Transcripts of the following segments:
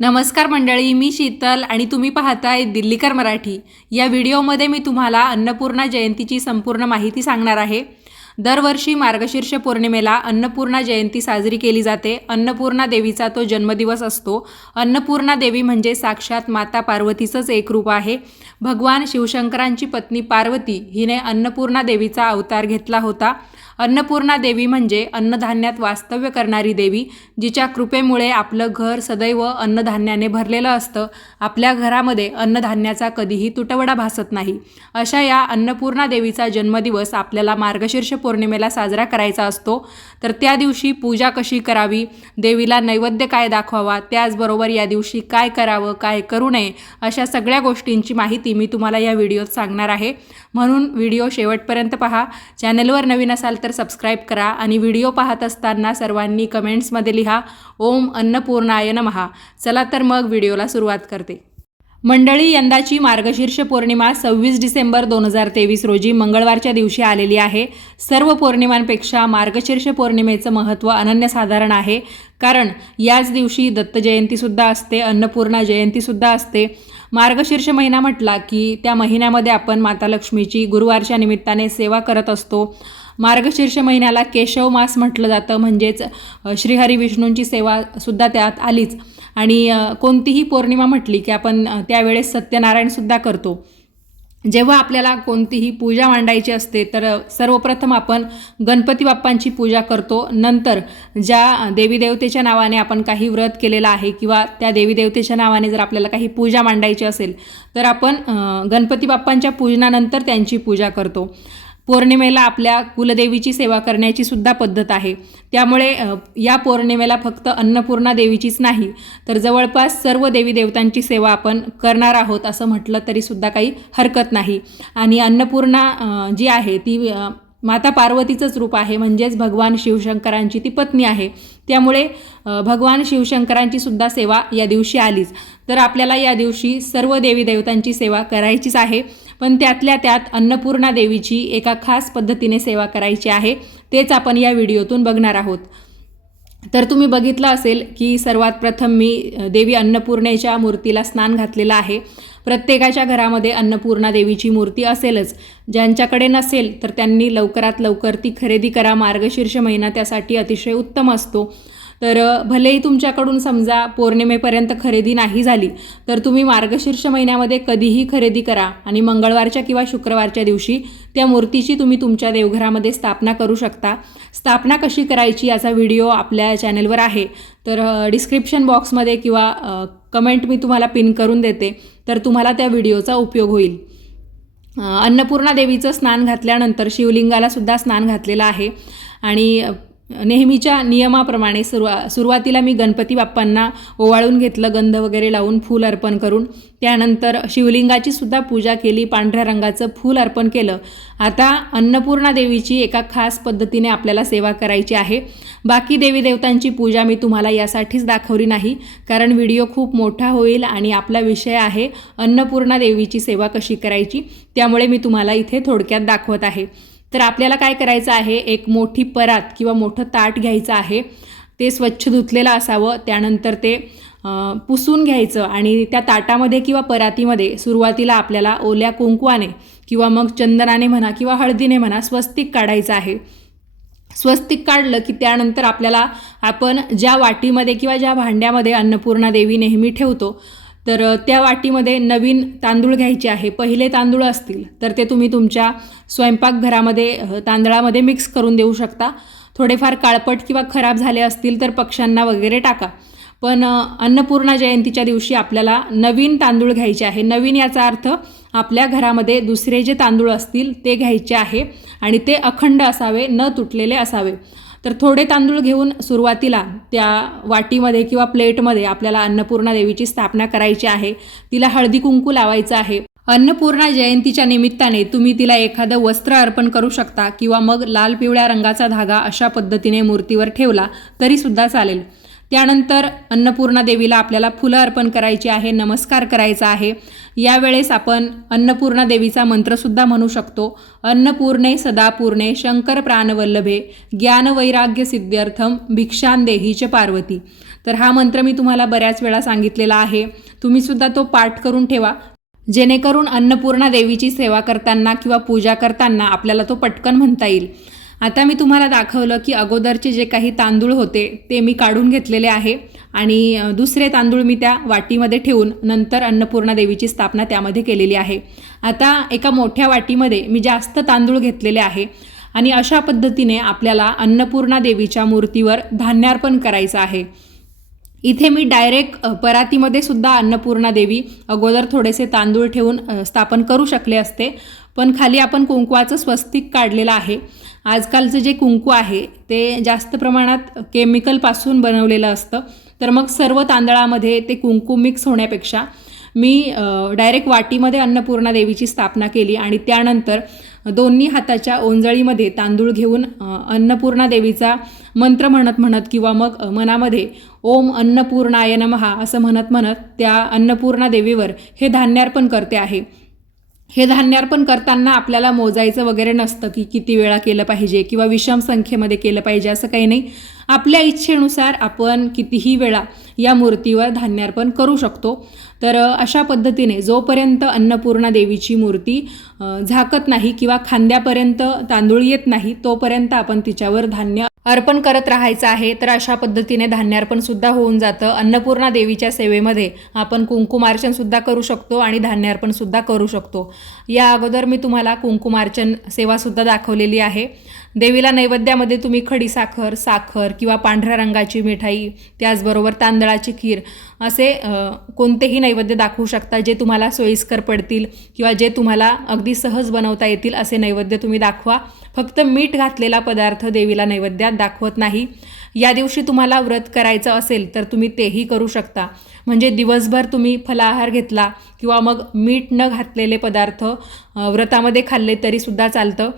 नमस्कार मंडळी मी शीतल आणि तुम्ही पाहताय दिल्लीकर मराठी. या व्हिडिओमध्ये मी तुम्हाला अन्नपूर्णा जयंतीची संपूर्ण माहिती सांगणार आहे. दरवर्षी मार्गशीर्ष पौर्णिमेला अन्नपूर्णा जयंती साजरी केली जाते. अन्नपूर्णा देवीचा तो जन्मदिवस असतो. अन्नपूर्णा देवी म्हणजे साक्षात माता पार्वतीचंच एक रूप आहे. भगवान शिवशंकरांची पत्नी पार्वती हिने अन्नपूर्णा देवीचा अवतार घेतला होता. अन्नपूर्णा देवी म्हणजे अन्नधान्यात वास्तव्य करणारी देवी जिच्या कृपेमुळे आपलं घर सदैव अन्नधान्याने भरलेलं असतं. आपल्या घरामध्ये अन्नधान्याचा कधीही तुटवडा भासत नाही. अशा या अन्नपूर्णा देवीचा जन्मदिवस आपल्याला मार्गशीर्ष पौर्णिमेला साजरा करायचा असतो. तर त्या दिवशी पूजा कशी करावी? देवीला नैवेद्य काय दाखवावा? त्याचबरोबर या दिवशी काय करावं? काय करू नये? अशा सगळ्या गोष्टींची माहिती मी तुम्हाला या व्हिडिओत सांगणार आहे. म्हणून व्हिडिओ शेवटपर्यंत पहा. चॅनलवर नवीन असाल तर सबस्क्राईब करा आणि व्हिडिओ पाहत असताना सर्वांनी कमेंट्समध्ये लिहा ओम अन्नपूर्णाय महा चला तर मग व्हिडिओला सुरुवात करते. मंडळी यंदाची मार्गशीर्ष पौर्णिमा सव्वीस डिसेंबर दोन हजार तेवीस रोजी मंगळवारच्या दिवशी आलेली आहे. सर्व पौर्णिमांपेक्षा मार्गशीर्ष पौर्णिमेचं महत्त्व अनन्यसाधारण आहे. कारण याच दिवशी दत्त जयंतीसुद्धा असते अन्नपूर्णा जयंतीसुद्धा असते. मार्गशीर्ष महिना म्हटला की त्या महिन्यामध्ये आपण माता लक्ष्मीची गुरुवारच्या निमित्ताने सेवा करत असतो. मार्गशीर्ष महिन्याला केशव मास म्हटलं जातं. म्हणजेच श्रीहरी विष्णूंची सेवासुद्धा त्यात आलीच. आणि कोणतीही पौर्णिमा म्हटली की आपण त्यावेळेस सत्यनारायणसुद्धा करतो. जेव्हा आपल्याला कोणतीही पूजा मांडायची असते तर सर्वप्रथम आपण गणपती बाप्पांची पूजा करतो. नंतर ज्या देवी देवतेच्या नावाने आपण काही व्रत केलेलं आहे किंवा त्या देवी देवतेच्या नावाने जर आपल्याला काही पूजा मांडायची असेल तर आपण गणपती बाप्पांच्या पूजनानंतर त्यांची पूजा करतो. पौर्णिमेला आपल्या कुलदेवीची सेवा करण्याची सुद्धा पद्धत आहे. त्यामुळे या पौर्णिमेला फक्त अन्नपूर्णा देवीचीच नाही तर जवळपास सर्व देवी देवतांची सेवा आपण करणार आहोत असं म्हटलं तरीसुद्धा काही हरकत नाही. आणि अन्नपूर्णा जी आहे ती माता पार्वतीचंच रूप आहे म्हणजेच भगवान शिवशंकरांची ती पत्नी आहे. त्यामुळे भगवान शिवशंकरांची सुद्धा सेवा या दिवशी आलीच. तर आपल्याला या दिवशी सर्व देवी देवतांची सेवा करायचीच आहे. पण त्यातल्या त्यात अन्नपूर्णा देवीची एका खास पद्धतीने सेवा करायची आहे तेच आपण या व्हिडिओतून बघणार आहोत. तर तुम्ही बघितलं असेल की सर्वात प्रथम मी देवी अन्नपूर्णेच्या मूर्तीला स्नान घातलेलं आहे. प्रत्येकाच्या घरामध्ये अन्नपूर्णा देवीची मूर्ती असेलच. ज्यांच्याकडे नसेल तर त्यांनी लवकरात लवकर ती खरेदी करा. मार्गशीर्ष महिना त्यासाठी अतिशय उत्तम असतो. तर भलेही तुमच्याकडून समजा पौर्णिमेपर्यंत खरेदी नाही झाली तर तुम्ही मार्गशीर्ष महिन्यामध्ये कधीही खरेदी करा आणि मंगळवारच्या किंवा शुक्रवारच्या दिवशी त्या मूर्तीची तुम्ही तुमच्या देवघरामध्ये स्थापना करू शकता. स्थापना कशी करायची याचा व्हिडिओ आपल्या चॅनलवर आहे. तर डिस्क्रिप्शन बॉक्समध्ये किंवा कमेंट मी तुम्हाला पिन करून देते तर तुम्हाला त्या व्हिडिओचा उपयोग होईल. अन्नपूर्णा देवीचं स्नान घातल्यानंतर शिवलिंगाला सुद्धा स्नान घातलेलं आहे. आणि नेहमीच्या नियमाप्रमाणे सुरुवा सुरुवातीला मी गणपती बाप्पांना ओवाळून घेतलं गंध वगैरे लावून फूल अर्पण करून. त्यानंतर शिवलिंगाची सुद्धा पूजा केली पांढऱ्या रंगाचं फूल अर्पण केलं. आता अन्नपूर्णा देवीची एका खास पद्धतीने आपल्याला सेवा करायची आहे. बाकी देवी देवतांची पूजा मी तुम्हाला यासाठीच दाखवली नाही कारण व्हिडिओ खूप मोठा होईल आणि आपला विषय आहे अन्नपूर्णा देवीची सेवा कशी करायची त्यामुळे मी तुम्हाला इथे थोडक्यात दाखवत आहे. तर आपल्याला काय करायचं आहे? एक मोठी परात किंवा मोठं ताट घ्यायचं आहे. ते स्वच्छ धुतलेलं असावं. त्यानंतर ते पुसून घ्यायचं आणि त्या ताटामध्ये किंवा परातीमध्ये सुरुवातीला आपल्याला ओल्या कुंकवाने किंवा मग चंदनाने म्हणा किंवा हळदीने म्हणा स्वस्तिक काढायचं आहे. स्वस्तिक काढलं की त्यानंतर आपल्याला आपण ज्या वाटीमध्ये किंवा ज्या भांड्यामध्ये अन्नपूर्णा देवी नेहमी ठेवतो तर त्या वाटीमध्ये नवीन तांदूळ घ्यायचे आहे. पहिले तांदूळ असतील तर ते तुम्ही तुमच्या स्वयंपाकघरामध्ये तांदळामध्ये मिक्स करून देऊ शकता. थोडेफार काळपट किंवा खराब झाले असतील तर पक्ष्यांना वगैरे टाका. पण अन्नपूर्णा जयंतीच्या दिवशी आपल्याला नवीन तांदूळ घ्यायचे आहे. नवीन याचा अर्थ आपल्या घरामध्ये दुसरे जे तांदूळ असतील ते घ्यायचे आहे आणि ते अखंड असावे न तुटलेले असावे. तर थोडे तांदूळ घेऊन सुरुवातीला त्या वाटीमध्ये किंवा प्लेटमध्ये आपल्याला अन्नपूर्णा देवीची स्थापना करायची आहे. तिला हळदी कुंकू लावायचं आहे. अन्नपूर्णा जयंतीच्या निमित्ताने तुम्ही तिला एखादं वस्त्र अर्पण करू शकता किंवा मग लाल पिवळ्या रंगाचा धागा अशा पद्धतीने मूर्तीवर ठेवला तरीसुद्धा चालेल. त्यानंतर अन्नपूर्णा देवीला आपल्याला फुलं अर्पण करायची आहे नमस्कार करायचा आहे. यावेळेस आपण अन्नपूर्णा देवीचा मंत्रसुद्धा म्हणू शकतो. अन्नपूर्णे सदापूर्णे शंकर प्राणवल्लभे ज्ञानवैराग्य सिद्ध्यर्थम भिक्षान देहीच पार्वती. तर हा मंत्र मी तुम्हाला बऱ्याच वेळा सांगितलेला आहे. तुम्हीसुद्धा तो पाठ करून ठेवा. जेणेकरून अन्नपूर्णा देवीची सेवा करताना किंवा पूजा करताना आपल्याला तो पटकन म्हणता येईल. आता मी तुम्हाला दाखवलं की अगोदरचे जे काही तांदूळ होते ते मी काढून घेतलेले आहे. आणि दुसरे तांदूळ मी त्या वाटीमध्ये ठेवून नंतर अन्नपूर्णा देवीची स्थापना त्यामध्ये केलेली आहे. आता एका मोठ्या वाटीमध्ये मी जास्त तांदूळ घेतलेले आहे आणि अशा पद्धतीने आपल्याला अन्नपूर्णा देवीच्या मूर्तीवर धान्यार्पण करायचं आहे. इथे मी डायरेक्ट परातीमध्ये सुद्धा अन्नपूर्णा देवी अगोदर थोडेसे तांदूळ ठेवून स्थापन करू शकले असते. पण खाली आपण कुंकवाचं स्वस्तिक काढलेलं आहे. आजकालचं जे कुंकू आहे ते जास्त प्रमाणात केमिकलपासून बनवलेलं असतं. तर मग सर्व तांदळामध्ये ते कुंकू मिक्स होण्यापेक्षा मी डायरेक्ट वाटीमध्ये अन्नपूर्णा देवीची स्थापना केली आणि त्यानंतर दोन्ही हाताच्या ओंजळीमध्ये तांदूळ घेऊन अन्नपूर्णा देवीचा मंत्र म्हणत म्हणत किंवा मग मनामध्ये ओम अन्नपूर्णाय नमहा असं म्हणत म्हणत त्या अन्नपूर्णा देवीवर हे धान्यार्पण करते आहे. हे धान्यार्पण करताना आपल्याला मोजायचं वगैरे नसतं की किती वेळा केलं पाहिजे किंवा विषम संख्येमध्ये केलं पाहिजे असं काही नाही. आपल्या इच्छेनुसार आपण कितीही वेळा या मूर्तीवर धान्यार्पण करू शकतो. तर अशा पद्धतीने जोपर्यंत अन्नपूर्णा देवीची मूर्ती झाकत नाही किंवा खांद्यापर्यंत तांदूळ येत नाही तोपर्यंत आपण तिच्यावर धान्य अर्पण करत राहायचं आहे. तर अशा पद्धतीने धान्यार्पण सुद्धा होऊन जातं. अन्नपूर्णा देवीच्या सेवेमध्ये आपण कुंकुमार्चन सुद्धा करू शकतो आणि धान्यार्पण सुद्धा करू शकतो. या अगोदर मी तुम्हाला कुंकुमार्चन सेवासुद्धा दाखवलेली आहे. देवीला नैवेद्यामध्ये तुम्ही खडीसाखर साखर किंवा पांढऱ्या रंगाची मिठाई त्याचबरोबर तांदळाची खीर असे कोणतेही नैवेद्य दाखवू शकता जे तुम्हाला सोयीस्कर पडतील किंवा जे तुम्हाला अगदी सहज बनवता येतील असे नैवेद्य तुम्ही दाखवा. फक्त मीठ घातलेला पदार्थ देवीला नैवेद्यात दाखवत नाही. या दिवशी तुम्हाला व्रत करायचं असेल तर तुम्ही तेही करू शकता. म्हणजे दिवसभर तुम्ही फलाहार घेतला किंवा मग मीठ न घातलेले पदार्थ व्रतामध्ये खाल्ले तरीसुद्धा चालतं.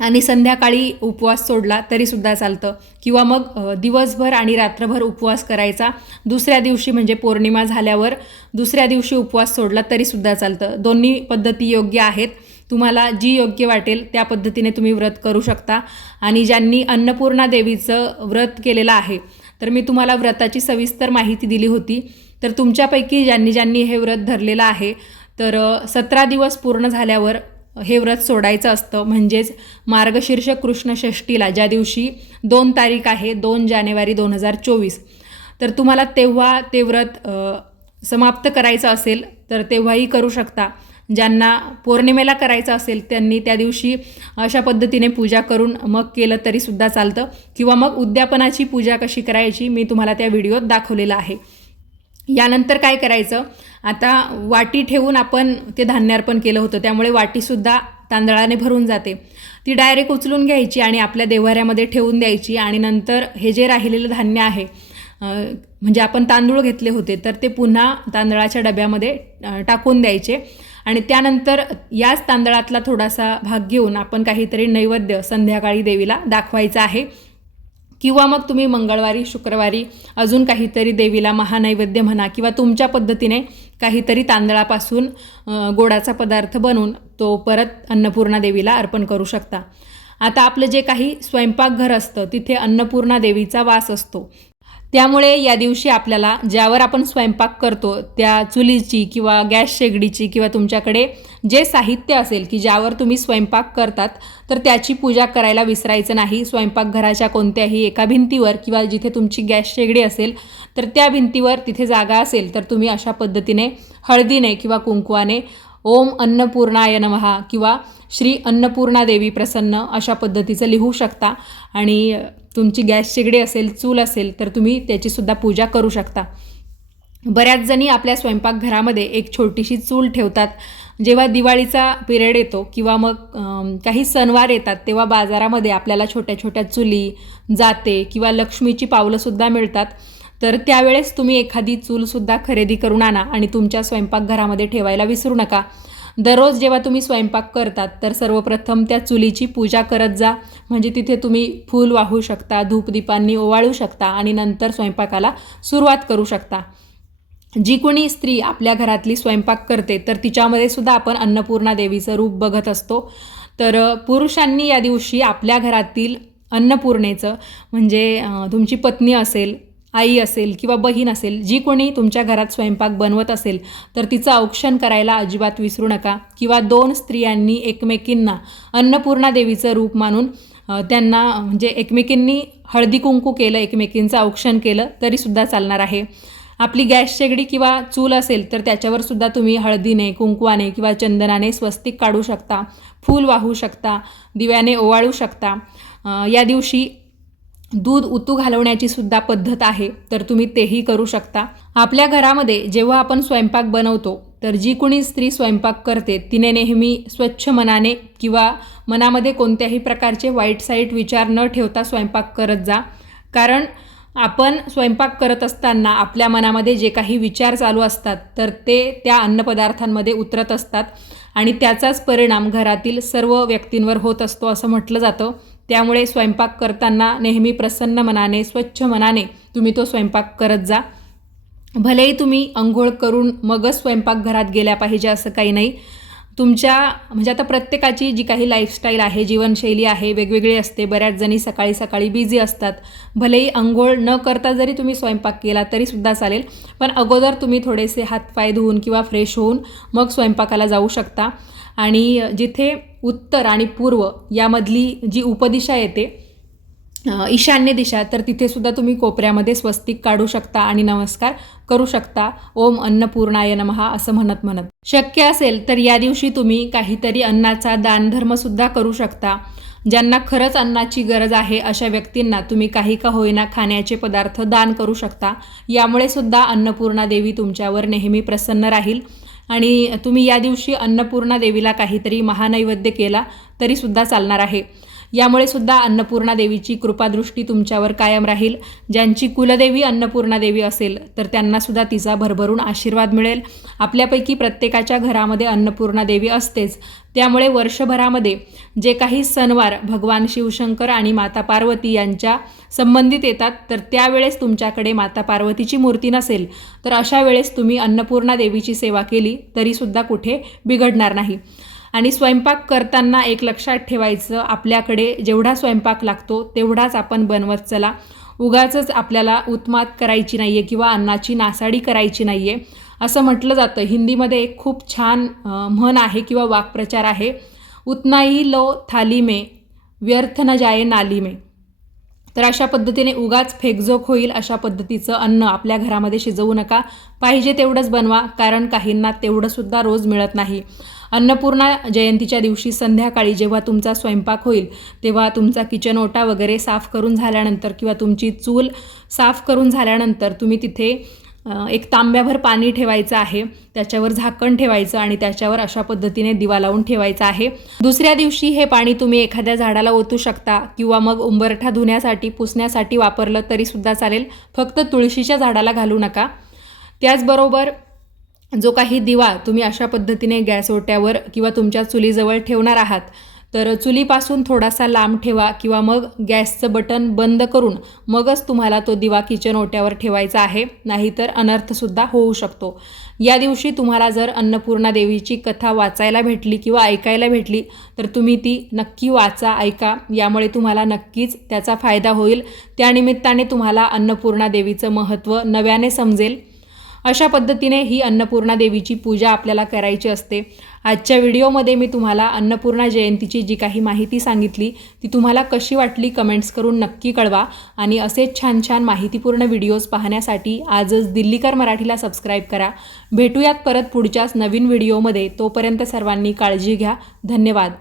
आणि संध्याकाळी उपवास सोडला तरीसुद्धा चालतं. किंवा मग दिवसभर आणि रात्रभर उपवास करायचा. दुसऱ्या दिवशी म्हणजे पौर्णिमा झाल्यावर दुसऱ्या दिवशी उपवास सोडला तरीसुद्धा चालतं. दोन्ही पद्धती योग्य आहेत. तुम्हाला जी योग्य वाटेल त्या पद्धतीने तुम्ही व्रत करू शकता. आणि ज्यांनी अन्नपूर्णा देवीचं व्रत केलेलं आहे तर मी तुम्हाला व्रताची सविस्तर माहिती दिली होती. तर तुमच्यापैकी ज्यांनी ज्यांनी हे व्रत धरलेलं आहे तर सतरा दिवस पूर्ण झाल्यावर हे व्रत सोडायचं असतं. म्हणजेच मार्गशीर्ष कृष्ण षष्टीला ज्या दिवशी दोन तारीख आहे दोन जानेवारी दोन हजार चोवीस. तर तुम्हाला तेव्हा ते व्रत समाप्त करायचं असेल तर तेव्हाही करू शकता. ज्यांना पौर्णिमेला करायचं असेल त्यांनी त्या दिवशी अशा पद्धतीने पूजा करून मग केलं तरीसुद्धा चालतं. किंवा मग उद्यापनाची पूजा कशी करायची मी तुम्हाला त्या व्हिडिओत दाखवलेलं आहे. यानंतर काय करायचं आता वाटी ठेवून आपण ते धान्यार्पण केलं होतं. त्यामुळे वाटीसुद्धा तांदळाने भरून जाते. ती डायरेक्ट उचलून घ्यायची आणि आपल्या देवाऱ्यामध्ये ठेवून द्यायची आणि नंतर हे जे राहिलेलं धान्य आहे म्हणजे आपण तांदूळ घेतले होते तर ते पुन्हा तांदळाच्या डब्यामध्ये टाकून द्यायचे. आणि त्यानंतर याच तांदळातला थोडासा भाग घेऊन आपण काहीतरी नैवेद्य संध्याकाळी देवीला दाखवायचा आहे. किंवा मग तुम्ही मंगळवारी शुक्रवारी अजून काहीतरी देवीला महानैवेद्य म्हणा किंवा तुमच्या पद्धतीने काहीतरी तांदळापासून गोडाचा पदार्थ बनवून तो परत अन्नपूर्णा देवीला अर्पण करू शकता. आता आपलं जे काही स्वयंपाकघर असतं तिथे अन्नपूर्णा देवीचा वास असतो. त्यामुळे या दिवशी आपल्याला ज्यावर आपण स्वयंपाक करतो त्या चुलीची किंवा गॅस शेगडीची किंवा तुमच्याकडे जे साहित्य असेल की ज्यावर तुम्ही स्वयंपाक करतात तर त्याची पूजा करायला विसरायचं नाही. स्वयंपाकघराच्या कोणत्याही एका भिंतीवर किंवा जिथे तुमची गॅस शेगडी असेल तर त्या भिंतीवर तिथे जागा असेल तर तुम्ही अशा पद्धतीने हळदीने किंवा कुंकवाने ओम अन्नपूर्णाय नमहा किंवा श्री अन्नपूर्णा देवी प्रसन्न अशा पद्धतीचं लिहू शकता. आणि तुमची गॅस शेगडी असेल चूल असेल तर तुम्ही त्याचीसुद्धा पूजा करू शकता. बऱ्याच जणी आपल्या स्वयंपाकघरामध्ये एक छोटीशी चूल ठेवतात. जेव्हा दिवाळीचा पिरियड येतो किंवा मग काही सणवार येतात तेव्हा बाजारामध्ये आपल्याला छोट्या छोट्या चुली जाते किंवा लक्ष्मीची पावलंसुद्धा मिळतात. तर त्यावेळेस तुम्ही एखादी चूलसुद्धा खरेदी करून आणा आणि तुमच्या स्वयंपाकघरामध्ये ठेवायला विसरू नका. दररोज जेव्हा तुम्ही स्वयंपाक करतात तर सर्वप्रथम त्या चुलीची पूजा करत जा. म्हणजे तिथे तुम्ही फूल वाहू शकता धूपदीपांनी ओवाळू शकता आणि नंतर स्वयंपाकाला सुरुवात करू शकता. जी कोणी स्त्री आपल्या घरातली स्वयंपाक करते तर तिच्यामध्ये सुद्धा आपण अन्नपूर्णा देवीचं रूप बघत असतो. तर पुरुषांनी या दिवशी आपल्या घरातील अन्नपूर्णेचं म्हणजे तुमची पत्नी असेल आई असेल किंवा बहीण असेल जी कोणी तुमच्या घरात स्वयंपाक बनवत असेल तर तिचं औक्षण करायला अजिबात विसरू नका. किंवा दोन स्त्रियांनी एकमेकींना अन्नपूर्णा देवीचं रूप मानून त्यांना म्हणजे एकमेकींनी हळदी कुंकू केलं एकमेकींचं औक्षण केलं तरीसुद्धा चालणार आहे. आपली गॅस शेगडी किंवा चूल असेल तर त्याच्यावर सुद्धा तुम्ही हळदीने कुंकवाने किंवा चंदनाने स्वस्तिक काढू शकता फूल वाहू शकता दिव्याने ओवाळू शकता. या दिवशी दूध उतू घालवण्याची सुद्धा पद्धत आहे तर तुम्ही तेही करू शकता. आपल्या घरामध्ये जेव्हा आपण स्वयंपाक बनवतो तर जी कोणी स्त्री स्वयंपाक करते तिने नेहमी स्वच्छ मनाने किंवा मनामध्ये कोणत्याही प्रकारचे वाईट साईट विचार न ठेवता स्वयंपाक करत जा. कारण आपण स्वयंपाक करत असताना आपल्या मनामध्ये जे काही विचार चालू असतात तर ते त्या अन्नपदार्थांमध्ये उतरत असतात आणि त्याचाच परिणाम घरातील सर्व व्यक्तींवर होत असतो असं म्हटलं जातं. त्यामुळे स्वयंपाक करताना नेहमी प्रसन्न मनाने स्वच्छ मनाने तुम्ही तो स्वयंपाक करत जा. भलेही तुम्ही अंघोळ करून मगच स्वयंपाकघरात गेल्या पाहिजे असं काही नाही. तुमच्या म्हणजे आता प्रत्येकाची जी काही लाईफस्टाईल आहे जीवनशैली आहे वेगवेगळी असते. बऱ्याच जणी सकाळी सकाळी बिझी असतात. भलेही अंघोळ न करता जरी तुम्ही स्वयंपाक केला तरीसुद्धा चालेल. पण अगोदर तुम्ही थोडेसे हातपाय धुवून किंवा फ्रेश होऊन मग स्वयंपाकाला जाऊ शकता. आणि जिथे उत्तर आणि पूर्व यामधली जी उपदिशा येते ईशान्य दिशा तर तिथेसुद्धा तुम्ही कोपऱ्यामध्ये स्वस्तिक काढू शकता आणि नमस्कार करू शकता. ओम अन्नपूर्णाय नमहा असं म्हणत म्हणत. शक्य असेल तर या दिवशी तुम्ही काहीतरी अन्नाचा दानधर्मसुद्धा करू शकता. ज्यांना खरंच अन्नाची गरज आहे अशा व्यक्तींना तुम्ही काही का होईना खाण्याचे पदार्थ दान करू शकता. यामुळे सुद्धा अन्नपूर्णा देवी तुमच्यावर नेहमी प्रसन्न राहील. आणि तुम्ही या दिवशी अन्नपूर्णा देवीला काहीतरी महानैवेद्य केला तरीसुद्धा चालणार आहे. यामुळे सुद्धा अन्नपूर्णा देवीची कृपादृष्टी तुमच्यावर कायम राहील. ज्यांची कुलदेवी अन्नपूर्णा देवी असेल तर त्यांना सुद्धा तिचा भरभरून आशीर्वाद मिळेल. आपल्यापैकी प्रत्येकाच्या घरामध्ये अन्नपूर्णा देवी असतेच. त्यामुळे वर्षभरामध्ये जे काही सणवार भगवान शिवशंकर आणि माता पार्वती यांच्या संबंधित येतात तर त्यावेळेस तुमच्याकडे माता पार्वतीची मूर्ती नसेल. तर अशा वेळेस तुम्ही अन्नपूर्णा देवीची सेवा केली तरीसुद्धा कुठे बिघडणार नाही. आणि स्वयंपाक करताना एक लक्षात ठेवायचं आपल्याकडे जेवढा स्वयंपाक लागतो तेवढाच आपण बनवत चला. उगाचच आपल्याला उत्मात करायची नाही आहे किंवा अन्नाची नासाडी करायची नाही आहे असं म्हटलं जातं. हिंदीमध्ये एक खूप छान म्हण आहे किंवा वाक्प्रचार आहे. उतनाही लो थाली में व्यर्थ न जाये नाली में. तर अशा पद्धतीने उगाच फेकझोक होईल अशा पद्धतीचं अन्न आपल्या घरामध्ये शिजवू नका. पाहिजे तेवढंच बनवा कारण काहींना तेवढंसुद्धा रोज मिळत नाही. अन्नपूर्णा जयंतीच्या दिवशी संध्याकाळी जेव्हा तुमचा स्वयंपाक होईल तेव्हा तुमचा किचन ओटा वगैरे साफ करून झाल्यानंतर किंवा तुमची चूल साफ करून झाल्यानंतर तुम्ही तिथे एक तांब्याभर पाणी ठेवायचं आहे त्याच्यावर झाकण ठेवायचं आणि त्याच्यावर अशा पद्धतीने दिवा लावून ठेवायचा आहे. दुसऱ्या दिवशी हे पाणी तुम्ही एखाद्या झाडाला ओतू शकता किंवा मग उंबरठा धुण्यासाठी पुसण्यासाठी वापरलं तरीसुद्धा चालेल. फक्त तुळशीच्या झाडाला घालू नका. त्याचबरोबर जो काही दिवा तुम्ही अशा पद्धतीने गॅस ओट्यावर किंवा तुमच्या चुलीजवळ ठेवणार आहात तर चुलीपासून थोडासा लांब ठेवा किंवा मग गॅसचं बटन बंद करून मगच तुम्हाला तो दिवा किचन ओट्यावर ठेवायचा आहे. नाहीतर अनर्थसुद्धा होऊ शकतो. या दिवशी तुम्हाला जर अन्नपूर्णा देवीची कथा वाचायला भेटली किंवा ऐकायला भेटली तर तुम्ही ती नक्की वाचा ऐका. यामुळे तुम्हाला नक्कीच त्याचा फायदा होईल. त्यानिमित्ताने तुम्हाला अन्नपूर्णा देवीचं महत्त्व नव्याने समजेल. अशा पद्धतीने ही अन्नपूर्णा देवीची पूजा आपल्याला करायची असते. आजच्या व्हिडिओमध्ये मी तुम्हाला अन्नपूर्णा जयंतीची जी काही माहिती सांगितली ती तुम्हाला कशी वाटली कमेंट्स करून नक्की कळवा आणि असेच छान छान माहितीपूर्ण व्हिडिओज पाहण्यासाठी आजच दिल्लीकर मराठीला सबस्क्राईब करा. भेटूयात परत पुढच्याच नवीन व्हिडिओमध्ये. तोपर्यंत सर्वांनी काळजी घ्या. धन्यवाद.